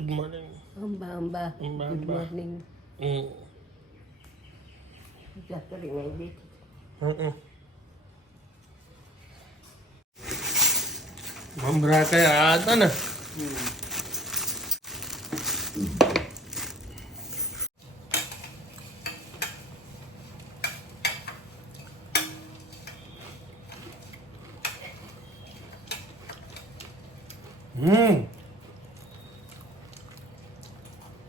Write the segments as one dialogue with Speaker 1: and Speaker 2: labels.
Speaker 1: Good morning
Speaker 2: Amba Amba
Speaker 1: Amba,
Speaker 2: good
Speaker 1: Amba.
Speaker 2: Morning
Speaker 1: હમ
Speaker 2: પૂજા કરીને આવી બેઠી
Speaker 1: હમ. મમરા કઈ આ હતા ને હમ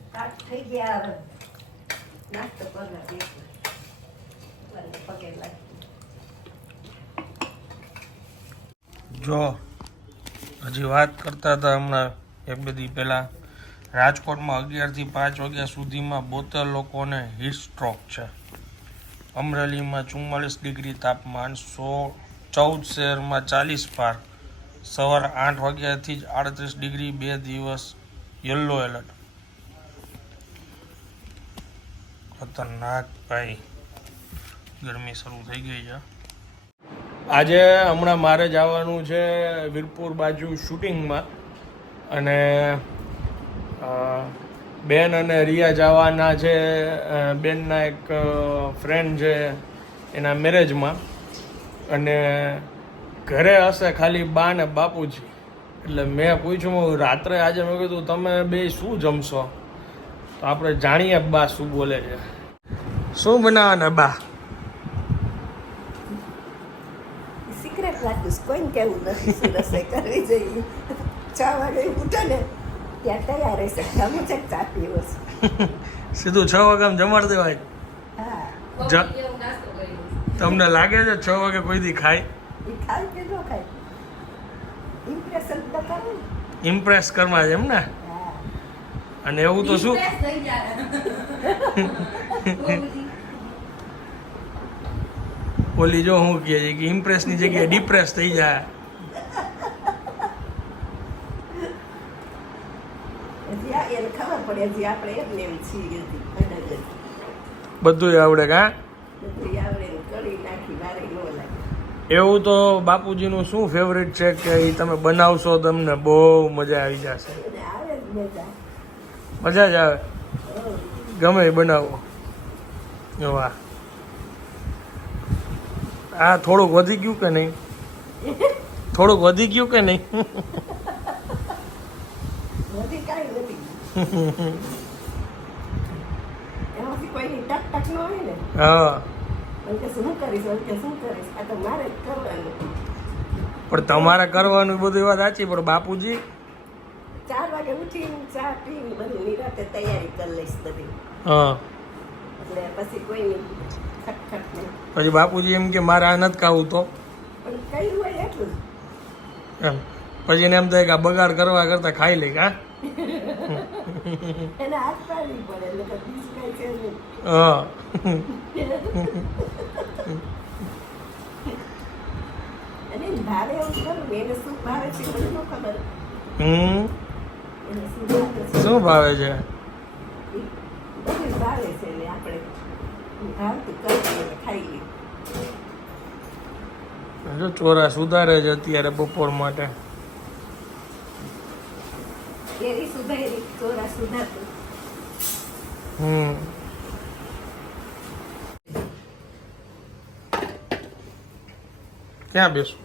Speaker 2: સ્ટાર્ટ થઈ ગયા હવે નાસ્તો કરવા બેઠી મને પગે લાગી
Speaker 1: જો વાત કરતા હતા હમણાં એક બે દી પહેલાં. રાજકોટમાં અગિયારથી પાંચ વાગ્યા સુધીમાં બોતેર લોકોને હીટ સ્ટ્રોક છે. અમરેલીમાં ચુમ્માલીસ ડિગ્રી તાપમાન, સો ચૌદ શહેરમાં ચાલીસ પાર. સવાર આઠ વાગ્યાથી જ આડત્રીસ ડિગ્રી બે દિવસ યલો એલર્ટ. ખતરનાક ભાઈ. ગરમી શરૂ થઈ ગઈ છે. આજે હમણાં મારે જવાનું છે વીરપુર બાજુ શૂટિંગમાં. અને બેન અને રિયા જવાના છે બેનના એક ફ્રેન્ડ છે એના મેરેજમાં અને ઘરે હશે ખાલી બા ને બાપુજી. એટલે મેં પૂછ્યું રાત્રે આજે? મેં કીધું, તમે બે શું જમશો? તો આપણે જાણીએ બા શું બોલે છે. શું બનાવવાના બા?
Speaker 2: સિક્રેટ કોઈને કેવું નથી રસોઈ કરવી જોઈએ. ચા વાગે ઉઠો ને ત્યાં તૈયાર રહેશે ગમે છે ચા પીવો છે.
Speaker 1: સીધું છ વાગ્યા જમાડ દેવાય.
Speaker 2: હા.
Speaker 1: તમને લાગે છે છ વાગે કોઈ દી ખાય?
Speaker 2: એ ખાય કે ન ખાય? ઇમ્પ્રેશન તો કરે
Speaker 1: ઇમ્પ્રેસ કરવા છે એમ ને? અને એવું તો શું? ઓલી જો હું કહે છે કે ઇમ્પ્રેસની જગ્યાએ ડિપ્રેસ થઈ જાય. બધું આવડે કા? એવું તો બાપુજીનું શું ફેવરિટ છે કે એ તમે બનાવશો તમને બહુ મજા આવી જશે.
Speaker 2: મજા.
Speaker 1: જ આવે? ગમે બનાવો. વાહ. આ થોડુંક વધી ગયું કે નહીં? થોડુંક વધી ગયું કે નહીં? પણ તમારે કરવાનું બધું વાત સાચી પણ બાપુજી?
Speaker 2: ચાર વાગે ઉઠીને ચા પીને બધું નિરાતે તૈયારી કરી લઈશ બધી.
Speaker 1: હા.
Speaker 2: એટલે પછી કોઈ નહીં.
Speaker 1: પછી બાપુજી એમ કે મારે આ નથી ખાવું તો. એમ. પછી એને એમ થાય કે આ બગાડ કરવા કરતા ખાઈ લે કા હા?
Speaker 2: શું ભાવે છે મને ન ખબર
Speaker 1: હમ
Speaker 2: એને શું ભાવે છે
Speaker 1: શું ભાવે છે
Speaker 2: ઈ બધું ભાવે છે ને આપણે ભાવતું કરીએ એટલે ખાઈ લઈએ
Speaker 1: જો ચોરા સુધારે છે અત્યારે બપોર માટે. હમ. ક્યાં બેસું?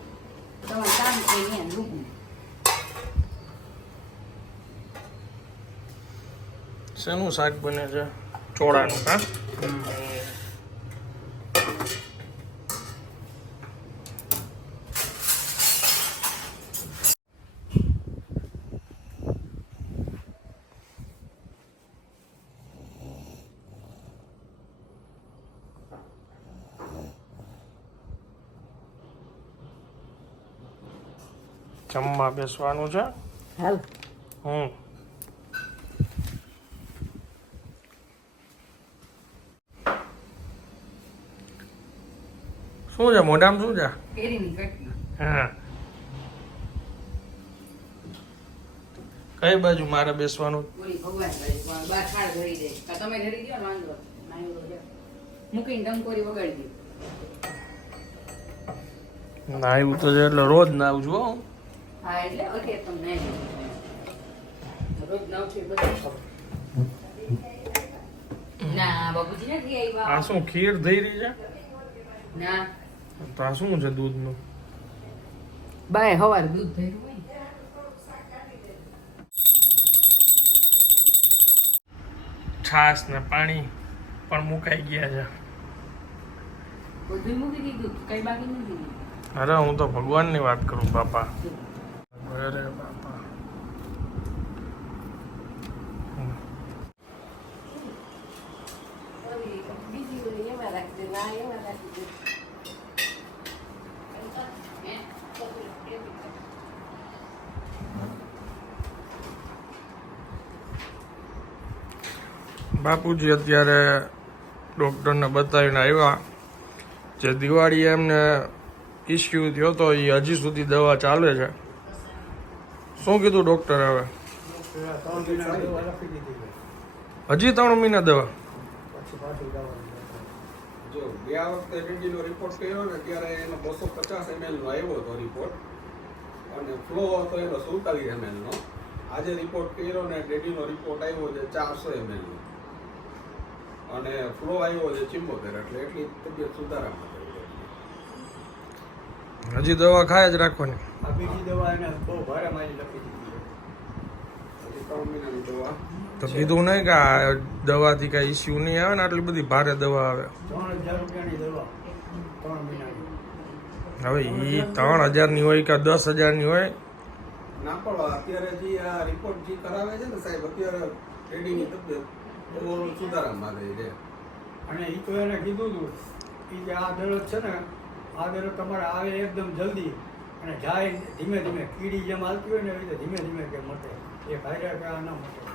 Speaker 1: શેનું શાક બને છે? ચોળાનું હા? જમવા બેસવાનું છે?
Speaker 2: હાલ.
Speaker 1: હમ. શું છે મોઢામાં શું છે? હા. કઈ બાજુ મારે બેસવાનું?
Speaker 3: બોલી ભગવાન કરે પણ બાર છાડ ધરી દે. કાં તમે ધરી દો ને વાંધો નાનો તો છે.
Speaker 1: એટલે રોજ ના આવું છું હો.
Speaker 3: હા એટલે ઓકે તમને રોજ નવથી બધું ખબર. ના બાબુજી નથી
Speaker 1: આ શું ખીર થઈ રહી છે?
Speaker 3: ના.
Speaker 1: તો આ શું છે દૂધનું?
Speaker 3: બાય હવાર દૂધ ભર્યું હોય ને.
Speaker 1: છાશ ને પાણી પણ મુકાઈ ગયા છે.
Speaker 3: બધું મૂકી દીધું. કઈ બાકી નથી.
Speaker 1: અરે હું તો ભગવાનની વાત કરું બાપા. અરે બાપા. બાપુજી અત્યારે ડૉક્ટરને બતાવીને આવ્યા જે દિવાળીએ એમને ઇસ્યુ થયો તો એ હજી સુધી દવા ચાલે છે. શું કીધું ડૉક્ટરે હવે? હજી ત્રણ મહિના દવા?
Speaker 4: જો ગયા વખતે રેડીનો રિપોર્ટ કર્યો ને, ત્યારે એનો બસો પચાસ એમએલનો આવ્યો હતો રિપોર્ટ અને ફ્લો હતો એનો સુડતાલીસ એમએલનો આજે રિપોર્ટ કર્યો ને, ડેડીનો રિપોર્ટ આવ્યો છે ચારસો એમએલનો અને ફ્લો આવ્યો છે ચિંબોતેર, એટલે એટલી તબિયત સુધારામાં.
Speaker 1: હજી દવા ખાય જ રાખવાની.
Speaker 5: આ બીજી દવા એને બહુ ભારે મારી લખી દીધી
Speaker 4: હજી ત્રણ મહિનાની દવા.
Speaker 1: તો કીધું નહીં કે આ દવાથી કાંઈ ઇસ્યુ નહીં આવે ને આટલી બધી ભારે દવા આવે. હવે એ ત્રણ હજારની હોય કે દસ હજારની હોય?
Speaker 4: ના પણ અત્યારે જે આ રિપોર્ટ જે કરાવે છે ને સાહેબ અત્યારે રેડીની તબિયત બહુ સુધારામાં છે
Speaker 5: અને એ તો એને કીધું હતું કે આ દરદ છે ને આ દરદ તમારે આવે એકદમ જલ્દી અને જાય ધીમે ધીમે. કીડી જેમ હાલતી હોય ને એવી રીતે ધીમે ધીમે કે મટે. એ ભાઈરા કે ના મટે.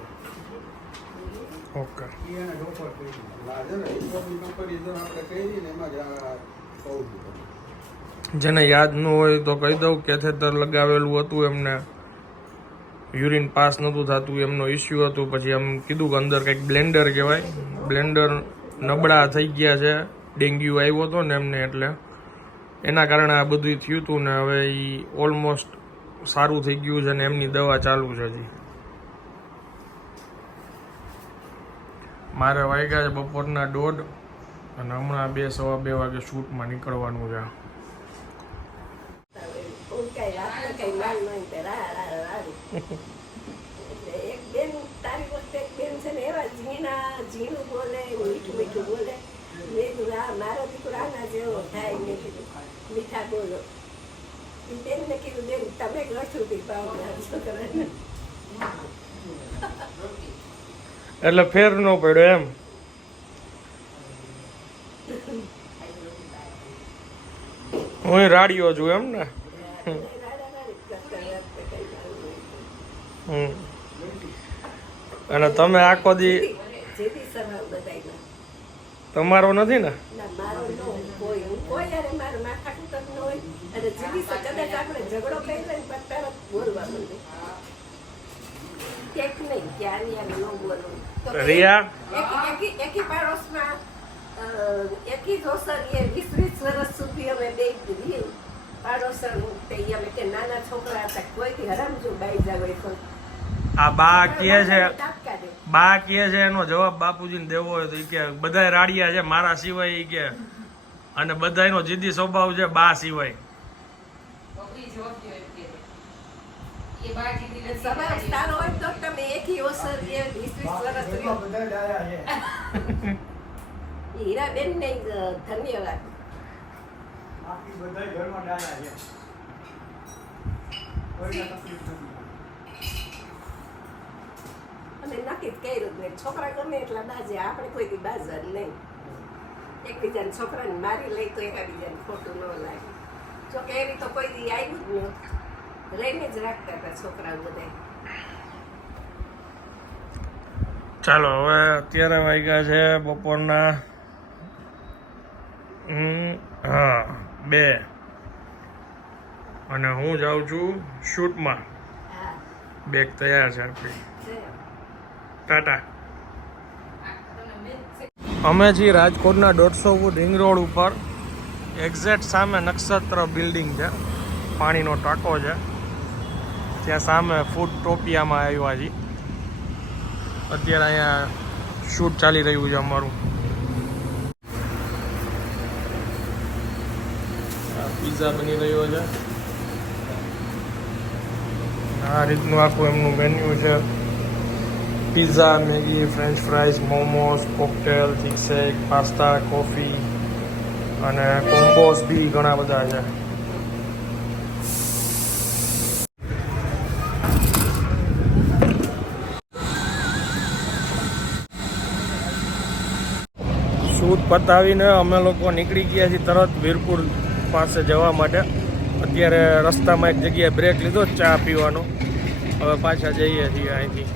Speaker 1: ઓકે.
Speaker 5: એ એને
Speaker 4: આપણે કરી.
Speaker 1: જેને યાદ ન હોય તો કહી દઉં કેથેતર લગાવેલું હતું એમને. યુરિન પાસ નહોતું થતું એમનો ઇસ્યુ હતું. પછી એમ કીધું કે અંદર કંઈક બ્લેન્ડર કહેવાય. બ્લેન્ડર નબળા થઈ ગયા છે. ડેન્ગ્યુ આવ્યો હતો ને એમને એટલે. એના કારણે આ બધું થયું હતું ને હવે એ ઓલમોસ્ટ સારું થઈ ગયું છે ને એમની દવા ચાલુ છે હજી. મારે વાગ્યા છે બપોરના દોઢ અને હમણાં બે સવા બે વાગે શૂટમાં નીકળવાનું છે.
Speaker 2: કોઈ કઈ રાતને કઈ માલ નહીં તે રા રા રારું એટલે એક બેન તારી વખતે એક બેન છે ને એવા ઝીણા ઝીણું બોલે મીઠું મીઠું બોલે મેં કીધું મારો દીકરો આના જેવો થાય મેં કીધું મીઠા બોલો. બેનને કીધું બેન તમે પાવ મારા છોકરાને
Speaker 1: એટલે ફેર ન પડ્યો એમ. હું રાડિયો છું એમ ને. અને તમે આખો દી તમારો નથી ને?
Speaker 2: મારો કોઈ. હું કોઈ મારો હોય અને જીવી કદાચ આપણે ઝઘડો કરી લઈએ પણ તરત બોલવાનું ક્યાંક નહીં ન બોલવું તો કે
Speaker 1: રિયા?
Speaker 2: એકી એકી એકી પાડોશમાં એકી જ વીસ વીસ વર્ષ સુધી અમે બે જ પાડોશર તે અમે કે નાના છોકરા હતા કોઈથી હરામજો બાઈ જાવ એ
Speaker 1: આ બા કહે છે? બા કહે છે એનો જવાબ બાપુજીને દેવો હોય તો એ કે બધાય રાડિયા છે મારા સિવાય એ કે. અને બધાયનો જીદી સ્વભાવ છે બા સિવાય.
Speaker 3: હોય કે એ બાજી દીધી
Speaker 2: સવાર સારો હોય તો તમે એકી ઓસરીએ વીસ વીસ વર્ષ હીરાબેન ને ધન્યવાદ
Speaker 5: બાકી બધા ઘરમાં ડાયા છે
Speaker 2: અને નક્કી જ કર્યું ને છોકરા ગમે એટલા બાજે આપણે કોઈ દી બાજર નહીં એકબીજાને છોકરાને મારી લઈ તો એકાબીજાને ખોટું ન લાગે જો કે એવી તો કોઈ દી આવ્યું જ નહીં લઈને જ રાખતા હતા છોકરાઓ બધા.
Speaker 1: ચાલો હવે અત્યારે વાગ્યા છે બપોરના હા બે. અને હું જાઉં છું શૂટમાં. બેગ તૈયાર છે આપણી. ટાટા. અમે છીએ રાજકોટના દોઢસો ફૂટ રિંગ રોડ ઉપર. એક્ઝેક્ટ સામે નક્ષત્ર બિલ્ડિંગ છે. પાણીનો ટાંકો છે. ત્યાં સામે ફૂડ ટોપિયામાં આવ્યા છીએ. અત્યારે અહીંયા શૂટ ચાલી રહ્યું છે અમારું. પીઝા બની રહ્યો છે. આ રીતનું આખું એમનું મેન્યુ છે. Pizza Maggi French fries momos cocktail thickshake pasta coffee અને કોમ્બોસ બી ઘણા બધા છે. શૂટ પતાવીને અમે લોકો નીકળી ગયા છીએ તરત વીરપુર પાસે જવા માટે. અત્યારે રસ્તામાં એક જગ્યાએ બ્રેક લીધો ચા પીવાનો. હવે પાછા જઈએ છીએ અહીંથી.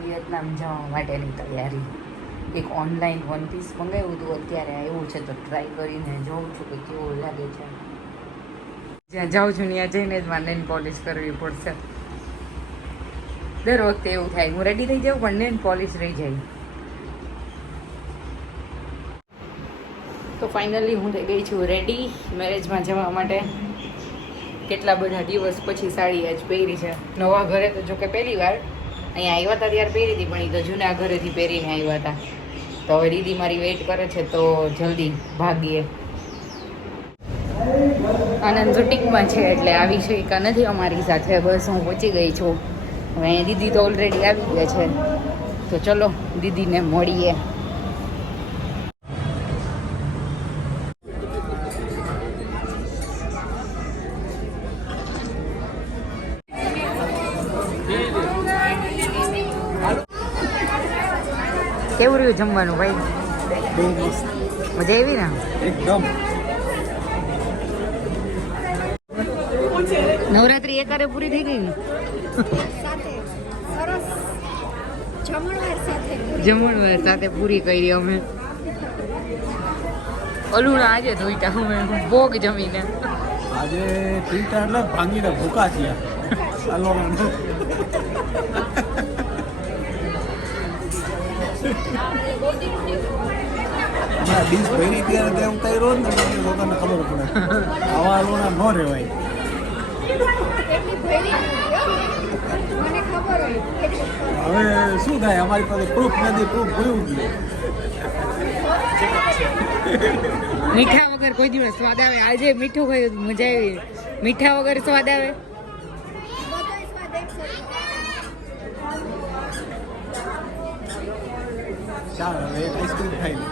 Speaker 3: વિયેતનામ જવા માટેની તૈયારી. એક ઓનલાઈન વન પીસ મંગાવ્યું હતું, અત્યારે આવ્યું છે, તો ટ્રાય કરીને જોઉં છું કે કેવું લાગે છે. જ્યાં જાઉં છું ત્યાં જઈને જ મારે નેન પોલિશ કરવી પડશે. દર વખતે એવું થાય. હું રેડી થઈ જાઉં, પણ નેન પોલિશ રહી જાય. તો ફાઇનલી હું થઈ ગઈ છું રેડી મેરેજમાં જવા માટે. કેટલા બધા દિવસ પછી સાડી આજ પહેરી છે. નવા ઘરે તો જો કે પહેલી વાર. અહીંયા આવ્યા હતા ત્યારે પહેરી હતી, પણ એ તો જૂના ઘરેથી પહેરીને આવ્યા હતા તો હવે દીદી મારી વેઇટ કરે છે, તો જલ્દી ભાગીએ. આનંદ ઝુટીકમાં છે, એટલે આવી શક્યા નથી અમારી સાથે. બસ હું પહોંચી ગઈ છું. હવે દીદી તો ઓલરેડી આવી ગયા છે. તો ચલો, દીદીને મળીએ. કેવું જમવાનું ભાઈ? મજા આવી ને?
Speaker 4: એકદમ.
Speaker 3: નવરાત્રી એકારે પૂરી થઈ ગઈ ને? જમણવાર સાથે પૂરી. કરી અમે. અલુણા આજે ધોઈતા અમે ભોગ જમીને.
Speaker 4: આજે ટીટા એટલે ભાંગીને ભૂકા થયા. ડીશ ભરી ત્યારે તે ઉતાર્યો ને એટલે લોકોને ખબર પડે. આવા લોણા ન રહેવાય. હવે શું થાય? અમારી પાસે પ્રૂફ નથી પ્રૂફ ભર્યું ગયું
Speaker 3: મીઠા વગર કોઈ દિવસ સ્વાદ આવે. આજે મીઠું ખાયું મજા આવી. મીઠા વગર સ્વાદ આવે.
Speaker 4: ચાલો હવે આઈસ્ક્રીમ ખાઈ લે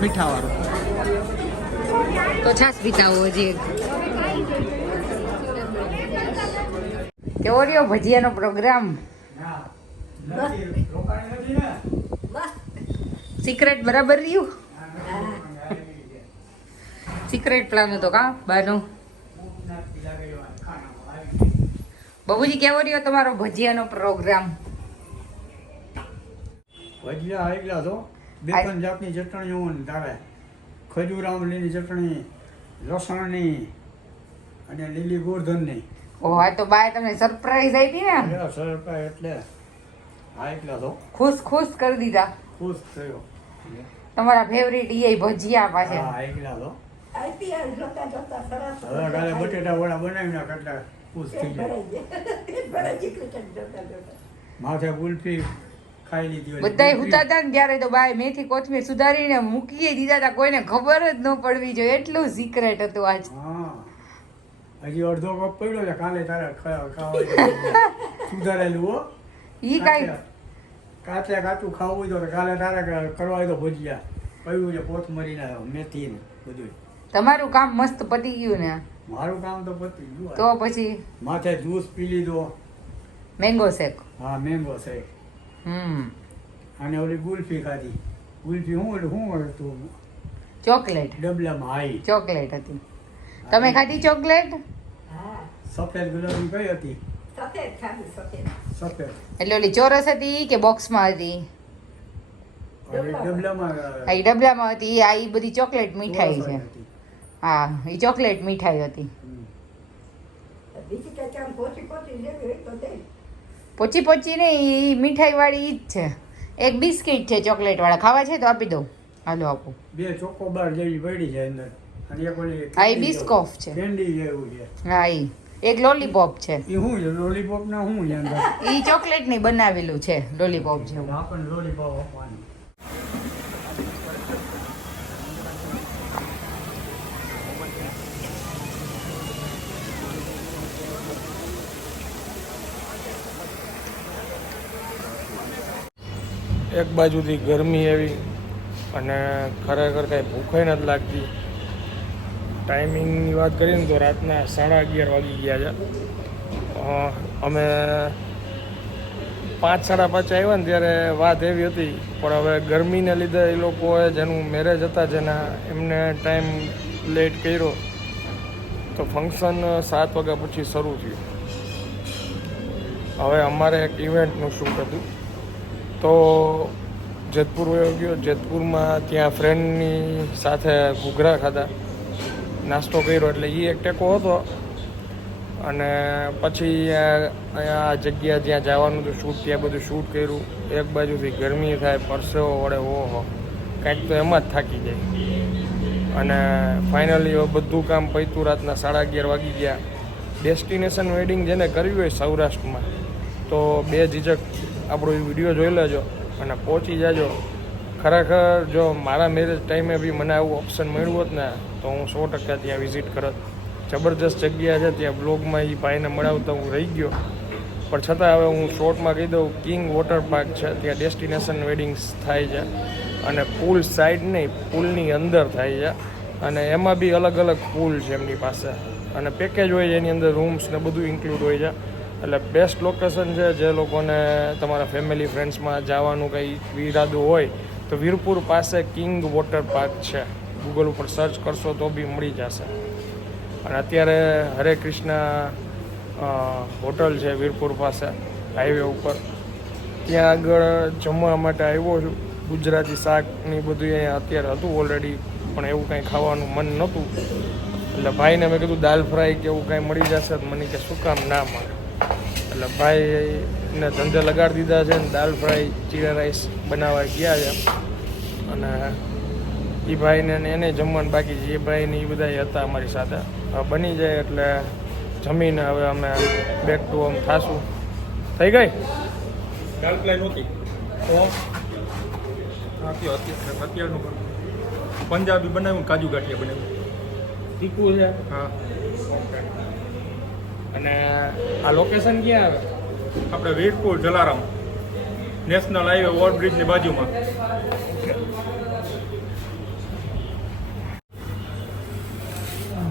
Speaker 4: મીઠા વાળું
Speaker 3: તો છાસ પીતાવો હજી કેવો રહ્યો ભજીયાનો પ્રોગ્રામ સિક્રેટ બરાબર રહ્યું? સિક્રેટ પ્લાન હતો કા, બાનું? બબુજી કેવો રહ્યો તમારો ભજીયાનો પ્રોગ્રામ
Speaker 5: ભજીયા આવેલા તો. બે
Speaker 3: આ-
Speaker 5: ત્રણ જાતની ચટણીઓ ને તારે. ખજૂર આંબલીની ચટણી લસણની અને લીલી ગોરધનની.
Speaker 3: ઓ હા તો બાય તમને સરપ્રાઈઝ આપી ને સરપ્રાઈઝ
Speaker 5: એટલે હા એટલે તો.
Speaker 3: ખુશ ખુશ કરી દીધા.
Speaker 5: ખુશ થયો.
Speaker 3: તમારા ફેવરિટ એ ભજીયા
Speaker 5: હા
Speaker 3: પાસે
Speaker 5: આવેલા તો.
Speaker 2: આઈપીએલ જોતા જોતા સરસ
Speaker 5: હવે કાલે બટેટા વડા બનાવી નાખ એટલે ખુશ થઈ જાય. માથે ગુલફી ખાઈ લીધી
Speaker 3: બધાય
Speaker 5: ગુલ્ફી.
Speaker 3: હુતા હતા ને ત્યારે તો બાય મેથી કોથમીર સુધારીને મૂકી દીધા હતા. કોઈને ખબર જ ન પડવી જોઈએ. એટલું સિક્રેટ હતું આજ.
Speaker 5: હા. હજી અડધો કપ પડ્યો છે. કાલે તારે ખ- ખાવા સુધારેલું હો.
Speaker 3: ઈ કાંઈ
Speaker 5: કાચે કાચું ખાવું હોય તો કાલે તારે કરવા હોય તો ભજીયા. પડ્યું છે કોથમરીના મેથી ને બધું
Speaker 3: તમારું કામ મસ્ત પતી ગયું ને?
Speaker 5: મારું કામ તો પતી ગયું
Speaker 3: તો પછી?
Speaker 5: માથે જ્યુસ પી લીધો.
Speaker 3: Mango shake.
Speaker 5: હા મેંગો શેક.
Speaker 3: હમ.
Speaker 5: અને ઓલી ગુલ્ફી ખાધી. ગુલ્ફી હું એટલે શું હતું
Speaker 3: ચોકલેટ.
Speaker 5: ડબલામાં હાઈ.
Speaker 3: ચોકલેટ હતી. તમે ખાધી ચોકલેટ?
Speaker 2: હા.
Speaker 5: સફેદ ગુલાબી કઈ હતી?
Speaker 2: સફેદ ખાધી સફેદ.
Speaker 5: સફેદ.
Speaker 3: એટલે ઓલી ચોરસ હતી કે બોક્સમાં હતી?
Speaker 5: ડબલામાં.
Speaker 3: આ ડબલામાં હતી. આ બધી ચોકલેટ મીઠાઈ છે. હા એ ચોકલેટ મીઠાઈ હતી.
Speaker 2: પોચી પોચી
Speaker 3: ને એ મીઠાઈ વાળી ઈ જ છે. એક બિસ્કિટ છે ચોકલેટ વાળા. ખાવા છે તો આપી દઉં. હાલો આપો.
Speaker 5: બે ચોકોબાર જેવી પડી છે અંદર.
Speaker 3: આ ઈ બિસ્કોફ છે.
Speaker 5: કેન્ડી જેવું છે.
Speaker 3: હા એ એક લોલીપોપ છે.
Speaker 5: એ શું લોલીપોપ ના છે
Speaker 3: ઈ ચોકલેટની બનાવેલું છે લોલીપોપ જેવું.
Speaker 5: આપણને લોલીપોપ
Speaker 1: એક બાજુથી ગરમી એવી અને ખરેખર કાંઈ ભૂખે નથી લાગતી. ટાઈમિંગની વાત કરીએ ને તો રાતના સાડા અગિયાર વાગી ગયા છે. અમે પાંચ, સાડા પાંચ આવ્યા ને ત્યારે વાત એવી હતી, પણ હવે ગરમીને લીધે એ લોકોએ જેનું મેરેજ હતા જેના એમને ટાઈમ લેટ કર્યો, તો ફંક્શન સાત વાગ્યા પછી શરૂ થયું. હવે અમારે એક ઇવેન્ટનું શૂટ હતું. તો જેતપુર વયો ગયો. જેતપુરમાં ત્યાં ફ્રેન્ડની સાથે ઘૂઘરા ખાધા. નાસ્તો કર્યો એટલે એ એક ટેકો હતો. અને પછી અહીંયા આ જગ્યા જ્યાં જવાનું હતું શૂટ ત્યાં બધું શૂટ કર્યું. એક બાજુથી ગરમી થાય, પરસેવો વળે, ઓહો. કાંઈક તો એમાં જ થાકી જાય. અને ફાઇનલી બધું કામ પૈતું રાતના સાડા અગિયાર વાગી ગયા. ડેસ્ટિનેશન વેડિંગ જેને કર્યું હોય સૌરાષ્ટ્રમાં, તો બે ઝીઝક આપણો એ વીડિયો જોઈ લેજો અને પહોંચી જાજો. ખરેખર જો મારા મેરેજ ટાઈમે બી મને આવું ઓપ્શન મળ્યું હોત ને, તો હું સો ટકા ત્યાં વિઝિટ કરત. જબરજસ્ત જગ્યા છે, ત્યાં બ્લોગમાં એ ભાઈને મળાવતા હું રહી ગયો. પણ છતાં હવે હું શોર્ટમાં કહી દઉં કિંગ વોટર પાર્ક છે, ત્યાં ડેસ્ટિનેશન વેડિંગ્સ થાય છે. અને પુલ સાઈડ નહીં પુલની અંદર થાય છે. અને એમાં બી અલગ અલગ પુલ છે એમની પાસે. અને પેકેજ હોય છે, એની અંદર રૂમ્સ ને બધું ઇન્ક્લુડ હોય છે. એટલે બેસ્ટ લોકેશન છે, જે લોકોને તમારા ફેમિલી ફ્રેન્ડ્સમાં જવાનું કંઈ ઈરાદો હોય, તો વીરપુર પાસે કિંગ વોટર પાર્ક છે. ગૂગલ ઉપર સર્ચ કરશો તો બી મળી જશે. અને અત્યારે હરે કૃષ્ણ હોટલ છે વીરપુર પાસે હાઈવે ઉપર. ત્યાં આગળ જમવા માટે આવ્યો છું. ગુજરાતી શાકની બધું અહીંયા અત્યારે હતું ઓલરેડી પણ એવું કાંઈ ખાવાનું મન નહોતું. એટલે ભાઈને મેં કીધું, દાલ ફ્રાય કે એવું કાંઈ મળી જશે? મને કે, શું કામ ના મળે? એટલે ભાઈને ધંધે લગાડી દીધા છે ને દાલ ફ્રાય જીરા રાઈસ બનાવવા ગયા છે. અને એ ભાઈને ને એને જમવાનું બાકી છે. એ ભાઈને એ બધા હતા અમારી સાથે. હવે બની જાય એટલે જમીને હવે અમે બેક ટુ હોમ થાશું. થઈ ગઈ?
Speaker 6: દાલ ફ્રાય નહોતી અત્યારનું પંજાબી બનાવ્યું કાજુ ગાંઠિયા બનાવ્યું.
Speaker 1: તીખું છે?
Speaker 6: હા.
Speaker 1: અને આ લોકેશન ક્યાં આવે?
Speaker 6: આપણે વીરપુર જલારામ. નેશનલ હાઈવે ઓવરબ્રિજની બાજુમાં.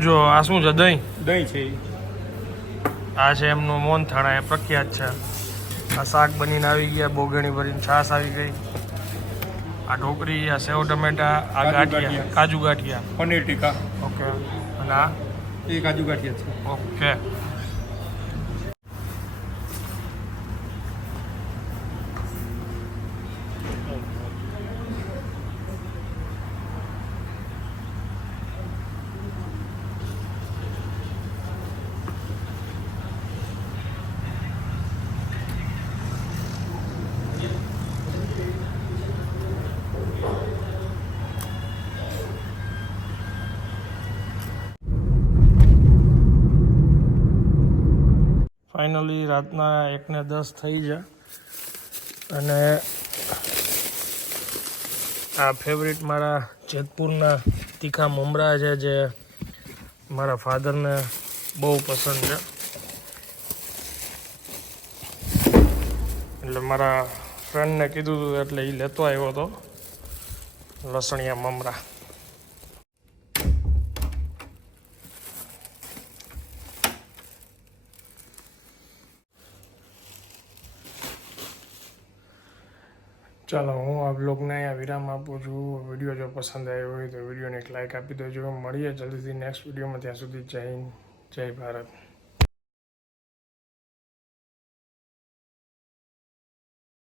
Speaker 1: જો આ શું છે દહીં?
Speaker 6: દહીં છે
Speaker 1: આ છે એમનું મોનથાણા એ પ્રખ્યાત છે. આ શાક બનીને આવી ગયા બોગણી ભરીને છાશ આવી ગઈ. આ ઢોકરી આ સેવ ટમેટા આ ગાંઠિયા. કાજુ ગાંઠિયા.
Speaker 6: પનીર ટીકા.
Speaker 1: ઓકે. અને આ?
Speaker 6: એ કાજુ ગાંઠિયા છે.
Speaker 1: ઓકે. ફાઇનલી રાતના એકને દસ થઈ છે. અને આ ફેવરિટ મારા જેતપુરના તીખા મમરા છે, જે મારા ફાધરને બહુ પસંદ છે. એટલે મારા ફ્રેન્ડને કીધું હતું એટલે એ લેતો આવ્યો હતો લસણિયા મમરા. ચાલો, હું આ બ્લોગને અહીંયા વિરામ આપું છું. વીડિયો જો પસંદ આવ્યો હોય તો વિડીયોને એક લાઇક આપી દેજો. મળીએ જલ્દીથી નેક્સ્ટ વિડીયોમાં ત્યાં સુધી જય જય ભારત.